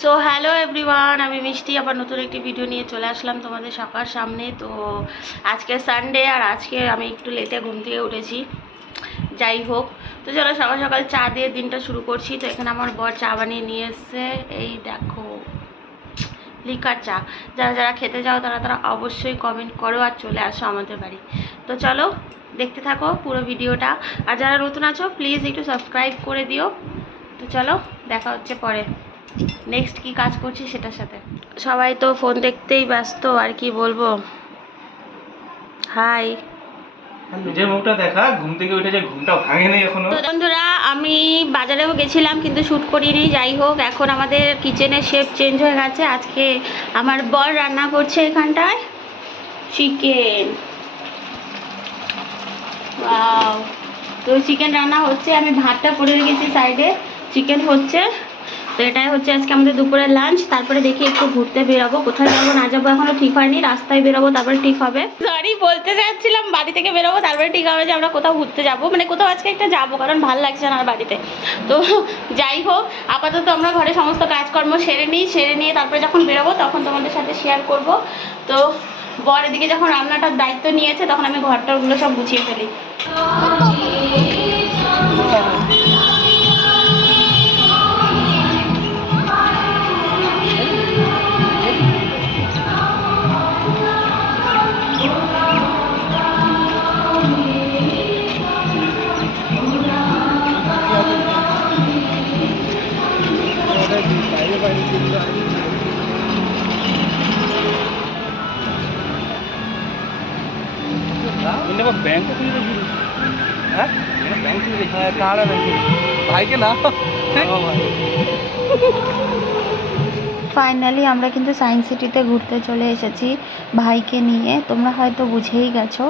So hello everyone, আমি মিষ্টি আবার নতুন একটি ভিডিও নিয়ে চলে আসলাম তোমাদের সবার সামনে। তো আজকে সানডে আর আজকে আমি একটু লেটে ঘুম থেকে উঠেছি। যাই হোক, তো চলো সকাল সকাল চা দিয়ে দিনটা শুরু করছি। তো এখানে আমার বর চা বানিয়ে নিয়ে এসছে, এই দেখো লিকার চা। যারা যারা খেতে যাও তারা তারা অবশ্যই কমেন্ট করো আর চলে আসো আমাদের বাড়ি। তো চলো দেখতে থাকো পুরো ভিডিওটা, আর যারা নতুন আছো প্লিজ একটু সাবস্ক্রাইব করে দিও। তো চলো দেখা হচ্ছে পরে নেক্সট কি কাজ করছি সেটার সাথে। সবাই তো ফোন দেখতেই ব্যস্ত, আর কি বলবো। হাই, নিজের মুখটা দেখা, ঘুম থেকে উঠে যে ঘুমটা ভাঙেনি এখনো। তো বন্ধুরা আমি বাজারেও গেছিলাম কিন্তু শ্যুট করিনি। যাই হোক, এখন আমাদের কিচেনের শেফ চেঞ্জ হয়ে গেছে। আজকে আমার বর রান্না করছে এখানটায় চিকেন। ওয়াও, তো চিকেন রান্না হচ্ছে, আমি ভাতটা করে রেখেছি সাইডে, চিকেন হচ্ছে। তো এটাই হচ্ছে আজকে আমাদের দুপুরের লাঞ্চ। তারপরে দেখি একটু ঘুরতে বেরোবো, কোথায় যাবো না যাবো এখনো ঠিক হয়নি। রাস্তায় বেরোবো তারপরে ঠিক হবে। সরি, বলতে চাচ্ছিলাম বাড়ি থেকে বেরোবো তারপরে ঠিক হবে যে আমরা কোথাও ঘুরতে যাবো, মানে কোথাও আজকে একটা যাবো, কারণ ভালো লাগছে না আর বাড়িতে। তো যাই হোক, আপাতত আমরা ঘরে সমস্ত কাজকর্ম সেরে নিয়ে তারপরে যখন বেরোবো তখন তোমাদের সাথে শেয়ার করব। তো বর এদিকে যখন রান্নাটার দায়িত্ব নিয়েছে তখন আমি ঘরটাগুলো সব গুছিয়ে ফেলি। ফাইনালি আমরা কিন্তু সায়েন্স সিটিতে ঘুরতে চলে এসেছি ভাইকে নিয়ে, তোমরা হয়তো বুঝেই গেছো।